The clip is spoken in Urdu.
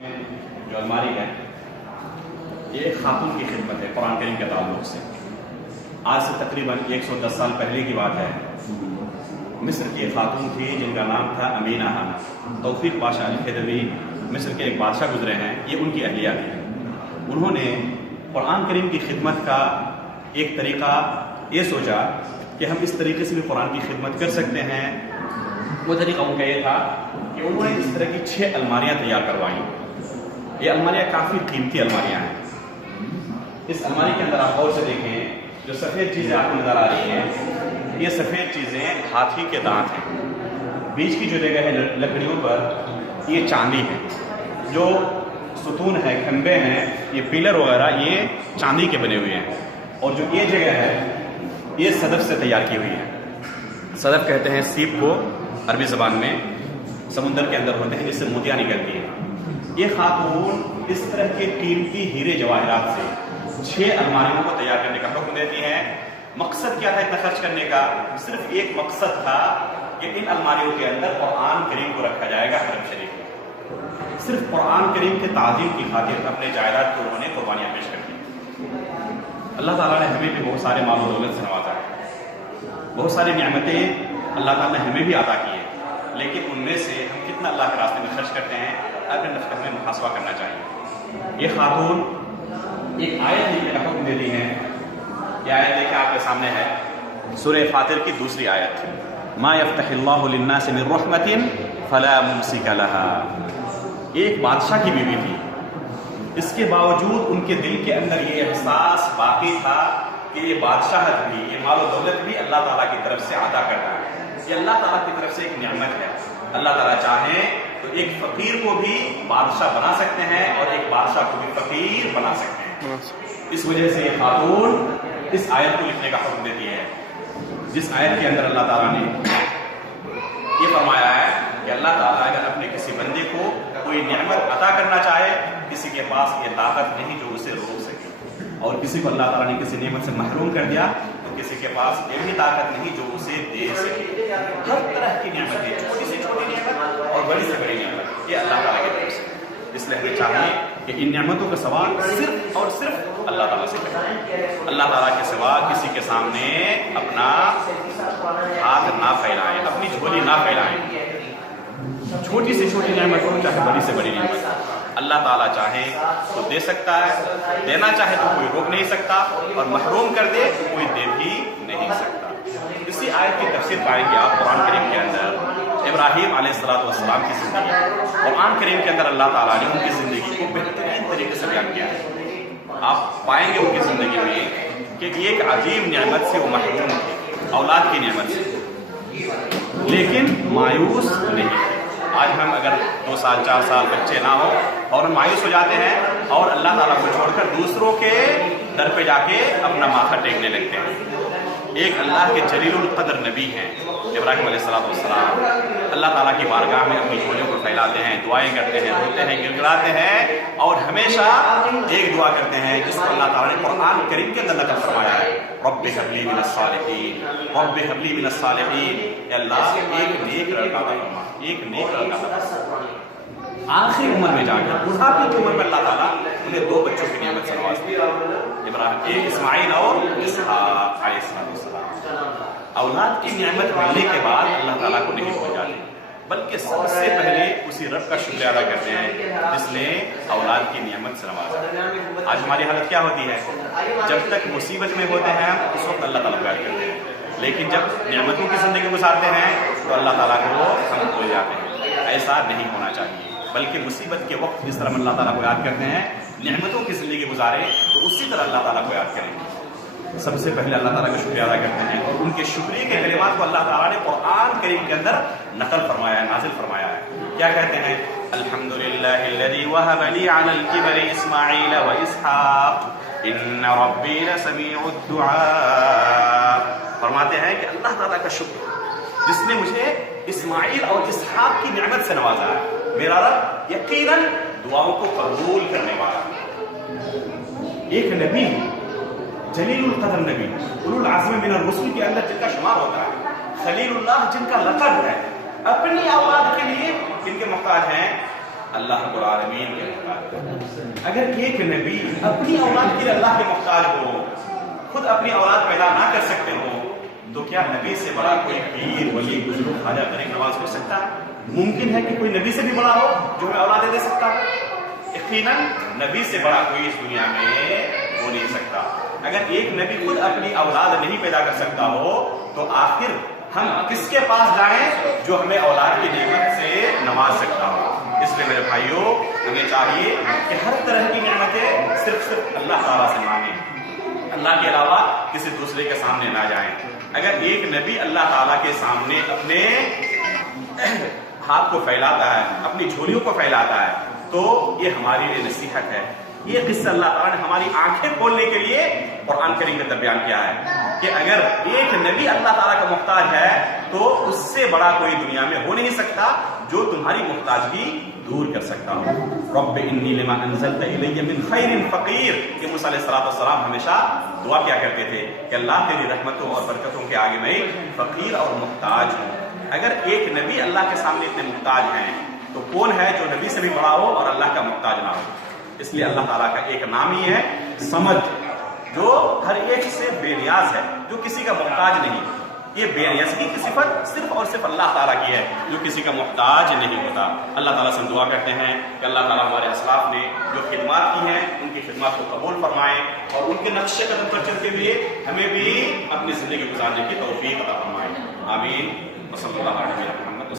جو الماری ہے یہ ایک خاتون کی خدمت ہے قرآن کریم کے تعلق سے. آج سے تقریباً 110 سال پہلے کی بات ہے. مصر کی ایک خاتون تھی جن کا نام تھا امینہ حنا. توفیق پاشا الخدیوی مصر کے ایک بادشاہ گزرے ہیں، یہ ان کی اہلیہ تھی. انہوں نے قرآن کریم کی خدمت کا ایک طریقہ یہ سوچا کہ ہم اس طریقے سے بھی قرآن کی خدمت کر سکتے ہیں. وہ طریقہ ان کا یہ تھا کہ انہوں نے اس طرح کی 6 الماریاں تیار کروائیں. یہ الماریاں کافی قیمتی الماریاں ہیں. اس الماری کے اندر آپ غور سے دیکھیں، جو سفید چیزیں آپ کو نظر آ رہی ہیں، یہ سفید چیزیں ہاتھی کے دانت ہیں. بیچ کی جو جگہ ہے لکڑیوں پر یہ چاندی ہے. جو ستون ہے، کھمبے ہیں، یہ پیلر وغیرہ یہ چاندی کے بنے ہوئے ہیں. اور جو یہ جگہ ہے یہ صدف سے تیار کی ہوئی ہے. صدف کہتے ہیں سیپ کو عربی زبان میں، سمندر کے اندر ہوتے ہیں جس سے موتیاں نکلتی ہیں. یہ خاتون اس طرح کے قیمتی ہیرے جواہرات سے 6 الماریوں کو تیار کرنے کا حکم دیتی ہیں. مقصد کیا تھا اتنا خرچ کرنے کا؟ صرف ایک مقصد تھا کہ ان الماریوں کے اندر قرآن کریم کو رکھا جائے گا حرم شریف میں. صرف قرآن کریم کے تعظیم کی خاطر اپنے جائیداد کو انہوں نے قربانیاں پیش کر دی. اللہ تعالیٰ نے ہمیں بھی بہت سارے مال و دولت سے نوازا ہے، بہت ساری نعمتیں اللہ تعالیٰ نے ہمیں بھی عطا کی ہیں، لیکن ان میں سے ہم کتنا اللہ کے راستے میں خرچ کرتے ہیں، اپنے نفس کا ہمیں محاسبہ کرنا چاہیے. یہ خاتون ایک آیت لکھنے کا حکم دیتی ہیں. یہ آیت دیکھیں آپ کے سامنے ہے، سورہ فاطر کی 2 آیت. ما یفتح اللہ للناس من رحمت فلا ممسک لها. ایک بادشاہ کی بیوی تھی، اس کے باوجود ان کے دل کے اندر یہ احساس باقی تھا کہ یہ بادشاہت بھی، یہ مال و دولت بھی اللہ تعالیٰ کی طرف سے عطا کرتا ہے. یہ اللہ تعالیٰ کی طرف سے ایک نعمت ہے. اللہ تعالیٰ چاہیں تو ایک فقیر کو بھی بادشاہ بنا سکتے ہیں اور ایک بادشاہ کو بھی فقیر بنا سکتے ہیں. اس وجہ سے یہ خاتون اس آیت کو لکھنے کا حکم دیتی ہے، جس آیت کے اندر اللہ تعالیٰ نے یہ فرمایا ہے کہ اللہ تعالیٰ اگر اپنے کسی بندے کو کوئی نعمت عطا کرنا چاہے، کسی کے پاس یہ طاقت نہیں جو اسے روک سکے، اور کسی کو اللہ تعالیٰ نے کسی نعمت سے محروم کر دیا تو کسی کے پاس یہ بھی طاقت نہیں جو اسے دے سکے. ہر طرح کی نعمتیں، چھوٹی سے چھوٹی نعمت اور بڑی سے بڑی نعمت، یہ اللہ تعالیٰ کی طرف سے. اس لیے ہمیں چاہیے کہ ان نعمتوں کا سوال صرف اور صرف اللہ تعالیٰ سے کریں. اللہ تعالیٰ کے سوا کسی کے سامنے اپنا ہاتھ نہ پھیلائیں، اپنی جھولی نہ پھیلائیں. چھوٹی سے چھوٹی نعمت ہو چاہے بڑی سے بڑی نعمت، اللہ تعالیٰ چاہے تو دے سکتا ہے، دینا چاہے تو کوئی روک نہیں سکتا، اور محروم کر دے تو کوئی دے بھی نہیں سکتا. اسی آیت کی تفسیر پائیں گے آپ قرآن کریم کے اندر. ابراہیم علیہ السلام کی زندگی قرآن کریم کے اندر اللہ تعالیٰ نے ان کی زندگی کو بہترین طریقے سے بیان کیا ہے. آپ پائیں گے ان کی زندگی میں کہ ایک عجیب نعمت سے وہ محروم تھے، اولاد کی نعمت سے، لیکن مایوس نہیں تھے. آج ہم اگر 2 سال 4 سال بچے نہ ہو اور ہم مایوس ہو جاتے ہیں اور اللہ تعالیٰ کو چھوڑ کر دوسروں کے در پہ جا کے اپنا ماتھا ٹیکنے لگتے ہیں. ایک اللہ کے جلیل القدر نبی ہیں ابراہیم علیہ السلام. اللہ تعالیٰ کی بارگاہ میں اپنی جھولیوں کو پھیلاتے ہیں، دعائیں کرتے ہیں، روتے ہیں، گڑگڑاتے ہیں، اور ہمیشہ ایک دعا کرتے ہیں جس کو اللہ تعالیٰ نے قرآن کریم کے اندر نقل فرمایا ہے، رب هب لی من الصالحین، رب هب لی من الصالحین. اے اللہ ایک نیک لڑکا عطا فرما، ایک نیک لڑکا عطا فرما. آخری عمر میں جا کر، بڑھاپے کی عمر میں اللہ تعالیٰ انہیں 2 بچوں کی نعمت سے نواز دیا، ابراہیم اسماعیل اور اسحاق علیہ السلام. اولاد کی نعمت ملنے کے بعد اللہ تعالیٰ کو نہیں بھول جاتے، بلکہ سب سے پہلے اسی رب کا شکریہ ادا کرتے ہیں جس نے اولاد کی نعمت سے نوازا. آج ہماری حالت کیا ہوتی ہے؟ جب تک مصیبت میں ہوتے ہیں اس وقت اللہ تعالیٰ کو یاد کرتے ہیں، لیکن جب نعمتوں کی زندگی گزارتے ہیں تو اللہ تعالیٰ کو ہم بھول جاتے ہیں. ایسا نہیں ہونا چاہیے، بلکہ مصیبت کے وقت جس طرح ہم اللہ تعالیٰ کو یاد کرتے ہیں، نعمتوں کی زندگی گزارے تو اسی طرح اللہ تعالیٰ کو یاد کریں. سب سے پہلے اللہ تعالیٰ کا شکریہ ادا کرتے ہیں، اور ان کے شکریہ کے کلمات کو اللہ تعالیٰ نے قرآن کریم کے اندر نقل فرمایا ہے، نازل فرمایا ہے. کیا کہتے ہیں؟ الحمدللہ الذی وہب لی علی الکبر اسماعیل و اسحاق ان ربی لسمیع الدعاء. فرماتے ہیں کہ اللہ تعالیٰ کا شکر جس نے مجھے اسماعیل اور اسحاق کی نعمت سے نوازا ہے. میرا رب یقیناً دعاؤں کو قبول کرنے والا. ایک نبی، جلیل القدر نبی، اولو العزم من الرسل کے اندر جن کا شمار ہوتا ہے، خلیل اللہ جن کا لقب ہے، اپنی اولاد کے لیے جن کے محتاج ہیں اللہ رب العالمین کے اگر ایک نبی اپنی اولاد کے لیے اللہ کے محتاج ہو، خود اپنی اولاد پیدا نہ کر سکتے ہو، تو کیا نبی سے بڑا کوئی پیر ولی بزرگ خواجہ غریب نواز ہو سکتا ہے؟ ممکن ہے کہ کوئی نبی سے بھی بڑا ہو جو ہمیں اولادیں دے سکتا ہو؟ یقیناً نبی سے بڑا کوئی اس دنیا میں ہو نہیں سکتا۔ اگر ایک نبی خود اپنی اولاد نہیں پیدا کر سکتا ہو تو آخر ہم کس کے پاس جائیں جو ہمیں اولاد کی نعمت سے نواز سکتا ہو؟ اس لیے میرے بھائیوں، ہمیں چاہیے کہ ہر طرح کی نعمتیں صرف اللہ تعالیٰ سے مانگیں، اللہ کے علاوہ کسی دوسرے کے سامنے نہ جائیں۔ اگر ایک نبی اللہ تعالیٰ کے سامنے اپنے ہاتھ کو پھیلاتا ہے، اپنی جھولیوں کو پھیلاتا ہے، تو یہ ہمارے لیے نصیحت ہے۔ یہ قصہ اللہ تعالیٰ نے ہماری آنکھیں کھولنے کے لیے قرآن کریم کے اندر بیان کیا ہے کہ اگر ایک نبی اللہ تعالیٰ کا محتاج ہے تو اس سے بڑا کوئی دنیا میں ہو نہیں سکتا جو تمہاری محتاجگی دور کر سکتا ہو۔ رب انی لما انزلت الی من خیر فقیر، کہ موسیٰ علیہ السلام ہمیشہ دعا کیا کرتے تھے کہ اللہ تیری رحمتوں اور برکتوں کے آگے میں فقیر اور محتاج ہوں۔ اگر ایک نبی اللہ کے سامنے اتنے محتاج ہیں تو کون ہے جو نبی سے بھی بڑا ہو اور اللہ کا محتاج نہ ہو؟ اس لیے اللہ تعالیٰ کا ایک نام ہی ہے سمد، جو ہر ایک سے بے نیاز ہے، جو کسی کا محتاج نہیں۔ یہ بے نیازی کی صفت صرف اور صرف اللہ تعالیٰ کی ہے جو کسی کا محتاج نہیں ہوتا۔ اللہ تعالیٰ سے دعا کرتے ہیں کہ اللہ تعالیٰ ہمارے اسلاف نے جو خدمات کی ہیں ان کی خدمات کو قبول فرمائیں اور ان کے نقش قدم پر چلتے ہوئے ہمیں بھی اپنی زندگی گزارنے کی توفیق عطا فرمائیں۔ آمین۔ وصلی اللہ علیہ وسلم۔